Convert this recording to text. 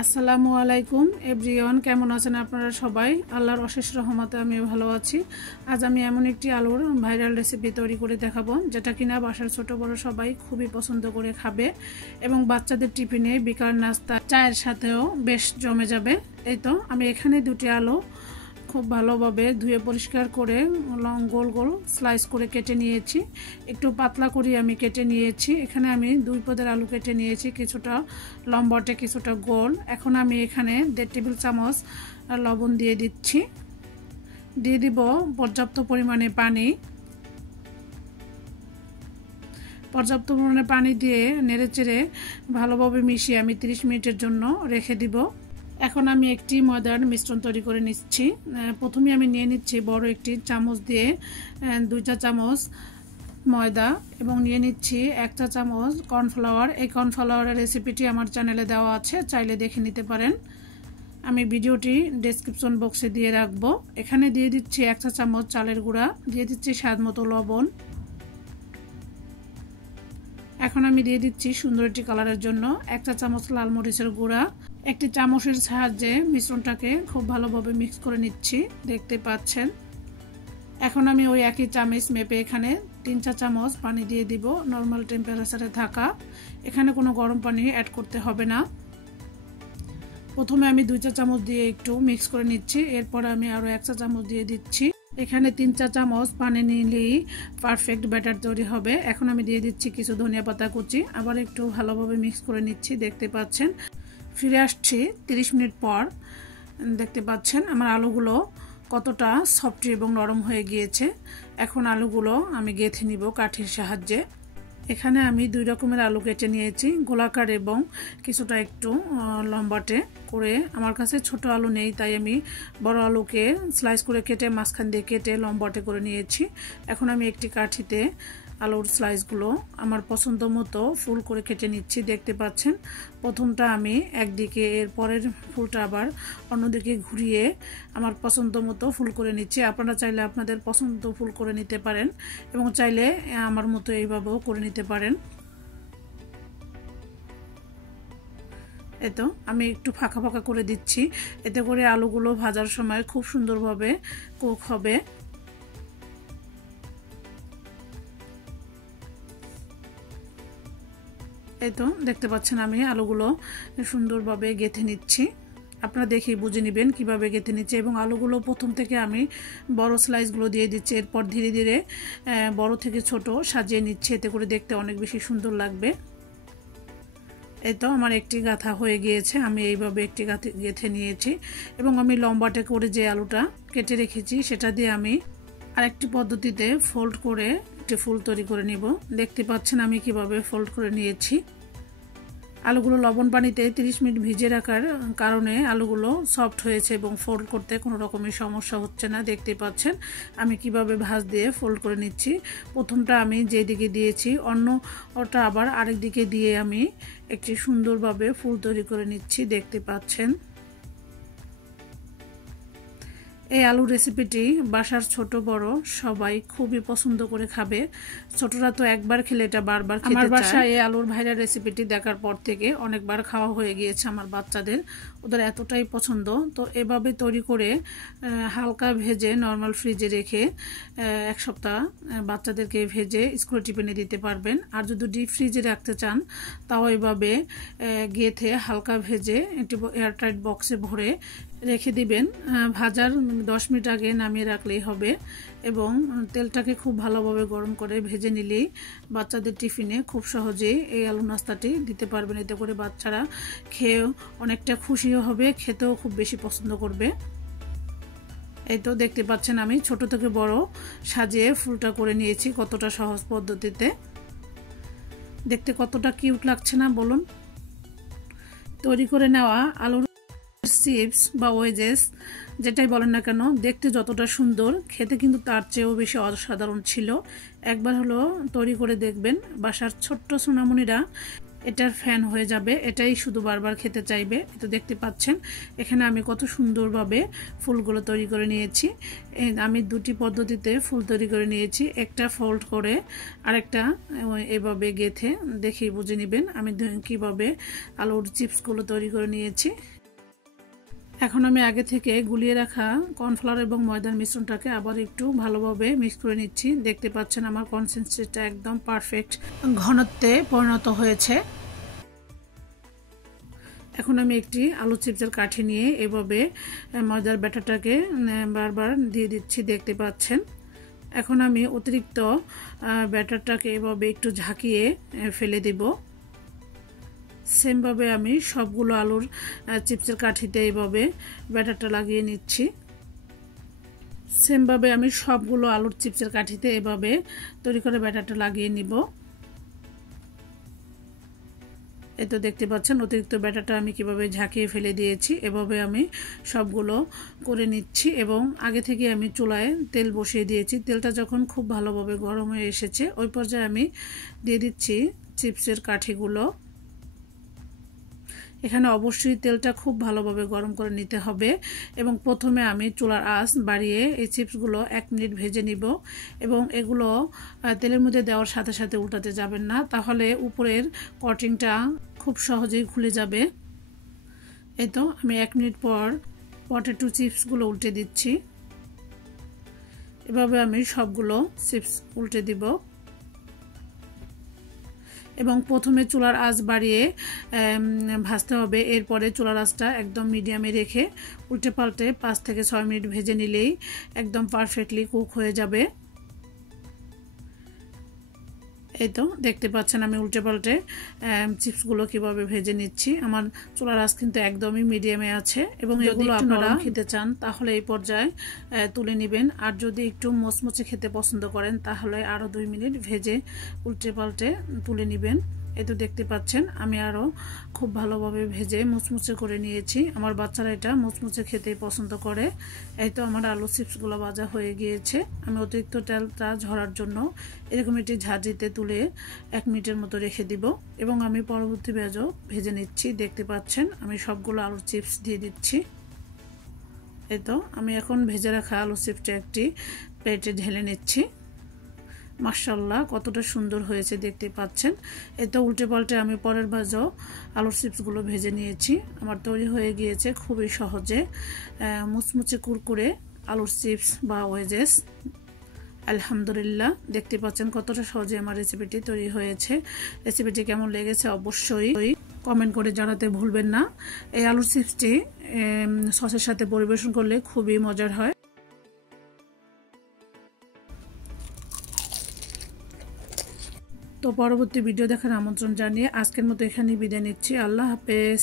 আসসালামু আলাইকুম এভরিওয়ান, কেমন আছেন আপনারা সবাই? আল্লাহর অশেষ রহমতে আমি ভালো আছি। আজ আমি এমন একটি আলুর ভাইরাল রেসিপি তৈরি করে দেখাবো, যেটা কিনা বাসার ছোট বড় সবাই খুবই পছন্দ করে খাবে এবং বাচ্চাদের টিফিনে বিকাল নাস্তা চায়ের সাথেও বেশ জমে যাবে। এই তো আমি এখানে দুটি আলু খুব ভালোভাবে ধুয়ে পরিষ্কার করে গোল গোল স্লাইস করে কেটে নিয়েছি। একটু পাতলা করে আমি কেটে নিয়েছি। এখানে আমি 2 পদের আলু কেটে নিয়েছি, কিছুটা লম্বাটে কিছুটা গোল। এখন আমি এখানে 1.5 টেবিল চামচ লবণ দিয়ে দিচ্ছি। দিয়ে দিব পর্যাপ্ত পরিমাণে পানি। পর্যাপ্ত পরিমাণে পানি দিয়ে নেড়েচেড়ে ভালোভাবে মিশিয়ে আমি 30 মিনিটের জন্য রেখে দিব। এখন আমি একটি ময়দার মিশ্রণ তৈরি করে নিচ্ছি। প্রথমে আমি নিয়ে নিচ্ছি বড় একটি চামচ দিয়ে 2 চা চামচ ময়দা এবং নিয়ে নিচ্ছি 1 চা চামচ কর্নফ্লাওয়ার। এই কর্নফ্লাওয়ারের রেসিপিটি আমার চ্যানেলে দেওয়া আছে, চাইলে দেখে নিতে পারেন। আমি ভিডিওটি ডেসক্রিপশন বক্সে দিয়ে রাখবো। এখানে দিয়ে দিচ্ছি 1 চা চামচ চালের গুঁড়া, দিয়ে দিচ্ছি স্বাদ মতো লবণ। এখন আমি দিয়ে দিচ্ছি সুন্দর একটি কালারের জন্য 1 চা চামচ লাল মরিচের গুঁড়া। একটি চামচের সাহায্যে মিশ্রণটাকে খুব ভালোভাবে মিক্স করে নিচ্ছি, দেখতে পাচ্ছেন। এখন আমি ওই একই চামচ মেপে এখানে 3 চা চামচ পানি দিয়ে দিব, নর্মাল টেম্পারেচারে থাকা। এখানে কোনো গরম পানি অ্যাড করতে হবে না। প্রথমে আমি 2 চা চামচ দিয়ে একটু মিক্স করে নিচ্ছি, এরপর আমি আরও 1 চা চামচ দিয়ে দিচ্ছি। এখানে 3 চা চামচ পানি নিলেই পারফেক্ট ব্যাটার তৈরি হবে। এখন আমি দিয়ে দিচ্ছি কিছু ধনিয়া পাতা কুচি, আবার একটু ভালোভাবে মিক্স করে নিচ্ছি, দেখতে পাচ্ছেন। ফিরে আসছি 30 মিনিট পর। দেখতে পাচ্ছেন আমার আলুগুলো কতটা সফট এবং নরম হয়ে গিয়েছে। এখন আলুগুলো আমি গেঁথে নিব কাঠির সাহায্যে। এখানে আমি 2 রকমের আলু কেটে নিয়েছি, গোলাকার এবং কিছুটা একটু লম্বাটে করে। আমার কাছে ছোট আলু নেই, তাই আমি বড় আলুকে স্লাইস করে কেটে মাঝখান দিয়ে কেটে লম্বাটে করে নিয়েছি। এখন আমি একটি কাঠিতে আলুর স্লাইসগুলো আমার পছন্দ মতো ফুল করে কেটে নিচ্ছি, দেখতে পাচ্ছেন। প্রথমটা আমি একদিকে, এর পরের ফুলটা আবার অন্যদিকে ঘুরিয়ে আমার পছন্দ মতো ফুল করে নিচ্ছি। আপনারা চাইলে আপনাদের পছন্দ ফুল করে নিতে পারেন এবং চাইলে আমার মতো এইভাবেও করে নিতে পারেন। এতো আমি একটু ফাঁকা ফাঁকা করে দিচ্ছি, এতে করে আলুগুলো ভাজার সময় খুব সুন্দরভাবে কুক হবে। এই তো দেখতে পাচ্ছেন আমি আলুগুলো সুন্দরভাবে গেঁথে নিচ্ছি। আপনারা দেখে বুঝে নেবেন কিভাবে গেঁথে নিচ্ছে। এবং আলুগুলো প্রথম থেকে আমি বড় স্লাইসগুলো দিয়ে দিচ্ছি, এরপর ধীরে ধীরে বড় থেকে ছোট সাজিয়ে নিচ্ছে, এতে করে দেখতে অনেক বেশি সুন্দর লাগবে। এই তো আমার একটি গাঁথা হয়ে গিয়েছে, আমি এইভাবে একটি গেঁথে নিয়েছি। এবং আমি লম্বাটে করে যে আলুটা কেটে রেখেছি সেটা দিয়ে আমি আরেকটি পদ্ধতিতে ফোল্ড করে একটি ফুল তৈরি করে নিব। দেখতে পাচ্ছেন আমি কিভাবে ফোল্ড করে নিয়েছি। আলুগুলো লবণ পানিতে 30 মিনিট ভিজিয়ে রাখার কারণে আলুগুলো সফট হয়েছে এবং ফোল্ড করতে কোনো রকমের সমস্যা হচ্ছে না। দেখতে পাচ্ছেন আমি কিভাবে ভাঁজ দিয়ে ফোল্ড করে নিচ্ছি। প্রথমটা আমি যেদিকে দিয়েছি অন্যটা আবার আরেক দিকে দিয়ে আমি একটি সুন্দরভাবে ফুল তৈরি করে নিচ্ছি, দেখতে পাচ্ছেন। এই আলুর রেসিপিটি বাসার ছোট বড় সবাই খুবই পছন্দ করে খাবে। ছোটরা তো একবার খেলে এটা বারবার খেতে চায়। আমার বাসায় এই আলুর ভাইরাল রেসিপিটি দেখার পর থেকে অনেকবার খাওয়া হয়ে গিয়েছে আমার বাচ্চাদের, ওদের এতটাই পছন্দ। তো এভাবে তৈরি করে হালকা ভেজে নর্মাল ফ্রিজে রেখে 1 সপ্তাহ বাচ্চাদেরকে ভেজে স্কুলে টিফিনে দিতে পারবেন। আর যদি ডিপ ফ্রিজে রাখতে চান তাও এভাবে গেঁথে হালকা ভেজে একটি এয়ারটাইট বক্সে ভরে রেখে দিবেন। ভাজার 10 মিনিট আগে নামিয়ে রাখলেই হবে এবং তেলটাকে খুব ভালোভাবে গরম করে ভেজে নিলেই বাচ্চাদের টিফিনে খুব সহজেই এই আলু নাস্তাটি দিতে পারবেন। এতে করে বাচ্চারা খেয়ে অনেকটা খুশিও হবে, খেতেও খুব বেশি পছন্দ করবে। এই তো দেখতে পাচ্ছেন আমি ছোট থেকে বড় সাজিয়ে ফুলটা করে নিয়েছি, কতটা সহজ পদ্ধতিতে। দেখতে কতটা কিউট লাগছে না বলুন? তৈরি করে নেওয়া আলুর চিপস বা ওয়েজেস যেটাই বলেন না কেন, দেখতে যতটা সুন্দর খেতে কিন্তু তার চেয়েও বেশি অসাধারণ ছিল। একবার হলো তৈরি করে দেখবেন, বাসার ছোট্ট সোনামণিরা এটার ফ্যান হয়ে যাবে, এটাই শুধু বারবার খেতে চাইবে। তো দেখতে পাচ্ছেন এখানে আমি কত সুন্দরভাবে ফুলগুলো তৈরি করে নিয়েছি। আমি দুটি পদ্ধতিতে ফুল তৈরি করে নিয়েছি, একটা ফোল্ড করে আরেকটা এভাবে গেথে। দেখেই বুঝে নেবেন আমি কিভাবে আলুর চিপসগুলো তৈরি করে নিয়েছি। এখন আমি আগে থেকে গুলিয়ে রাখা কর্নফ্লাওয়ার এবং ময়দার মিশ্রণটাকে আবার একটু ভালোভাবে মিক্স করে নিচ্ছি। দেখতে পাচ্ছেন আমার কনসিস্টেন্সিটা একদম পারফেক্ট ঘনত্বে পরিণত হয়েছে। এখন আমি একটি আলু চিপসের কাঠি নিয়ে এভাবে ময়দার ব্যাটারটাকে বারবার দিয়ে দিচ্ছি, দেখতে পাচ্ছেন। এখন আমি অতিরিক্ত ব্যাটারটাকে এভাবে একটু ঝাঁকিয়ে ফেলে দেব। সেমভাবে আমি সবগুলো আলুর চিপসের কাঠিতে এইভাবে ব্যাটারটা লাগিয়ে নিচ্ছি। সেমভাবে আমি সবগুলো আলুর চিপসের কাঠিতে এভাবে তৈরি করে ব্যাটারটা লাগিয়ে নিব। এই তো দেখতে পাচ্ছেন অতিরিক্ত ব্যাটারটা আমি কিভাবে ঝাঁকিয়ে ফেলে দিয়েছি। এভাবে আমি সবগুলো করে নিচ্ছি এবং আগে থেকে আমি চুলায় তেল বসিয়ে দিয়েছি। তেলটা যখন খুব ভালোভাবে গরম হয়ে এসেছে ওই পর্যায়ে আমি দিয়ে দিচ্ছি চিপসের কাঠিগুলো। এখানে অবশ্যই তেলটা খুব ভালোভাবে গরম করে নিতে হবে এবং প্রথমে আমি চুলার আঁচ বাড়িয়ে এই চিপসগুলো 1 মিনিট ভেজে নিব এবং এগুলো তেলের মধ্যে দেওয়ার সাথে সাথে উল্টাতে যাবেন না, তাহলে উপরের কোটিংটা খুব সহজেই খুলে যাবে। এই তো আমি 1 মিনিট পর পটেটো চিপসগুলো উল্টে দিচ্ছি। এভাবে আমি সবগুলো চিপস উল্টে দিব এবং প্রথমে চুলার আঁচ বাড়িয়ে ভাজতে হবে। এরপরে চুলার আঁচটা একদম মিডিয়ামে রেখে উল্টে পাল্টে 5 থেকে 6 মিনিট ভেজে নিলেই একদম পারফেক্টলি কুক হয়ে যাবে। এই তো দেখতে পাচ্ছেন আমি উল্টে পাল্টে চিপসগুলো কিভাবে ভেজে নিচ্ছি। আমার চুলার আঁচ কিন্তু একদমই মিডিয়ামে আছে এবং এগুলো আপনারা খেতে চান তাহলে এই পর্যায়ে তুলে নেবেন। আর যদি একটু মচমচে খেতে পছন্দ করেন তাহলে আরও 2 মিনিট ভেজে উল্টে পাল্টে তুলে নেবেন। এই তো দেখতে পাচ্ছেন আমি আরও খুব ভালোভাবে ভেজে মুচমুচে করে নিয়েছি। আমার বাচ্চারা এটা মুচমুচে খেতেই পছন্দ করে। এই তো আমার আলু চিপসগুলো ভাজা হয়ে গিয়েছে। আমি অতিরিক্ত তেলটা ঝরার জন্য এরকম একটি ঝাঁঝরিতে তুলে 1 মিনিটের মতো রেখে দিব এবং আমি পরবর্তী ব্যাচও ভেজে নিচ্ছি। দেখতে পাচ্ছেন আমি সবগুলো আলুর চিপস দিয়ে দিচ্ছি। এই তো আমি এখন ভেজে রাখা আলু চিপসটা একটি প্লেটে ঢেলে নিচ্ছি। মাশাআল্লাহ কতটা সুন্দর হয়েছে দেখতে পাচ্ছেন। এতো উল্টে পাল্টে আমি পরের ভাজও আলুর চিপসগুলো ভেজে নিয়েছি। আমার তৈরি হয়ে গিয়েছে খুবই সহজে মুচমুচে কুরকুরে আলুর চিপস বা ওয়েজেস। আলহামদুলিল্লাহ দেখতে পাচ্ছেন কতটা সহজে আমার রেসিপিটি তৈরি হয়েছে। রেসিপিটি কেমন লেগেছে অবশ্যই কমেন্ট করে জানাতে ভুলবেন না। এই আলুর চিপসটি সসের সাথে পরিবেশন করলে খুবই মজার হয়। তো পরবর্তী ভিডিও দেখার আমন্ত্রণ জানিয়ে আজকের মতো এখানেই বিদায় নিচ্ছি। আল্লাহ হাফেজ।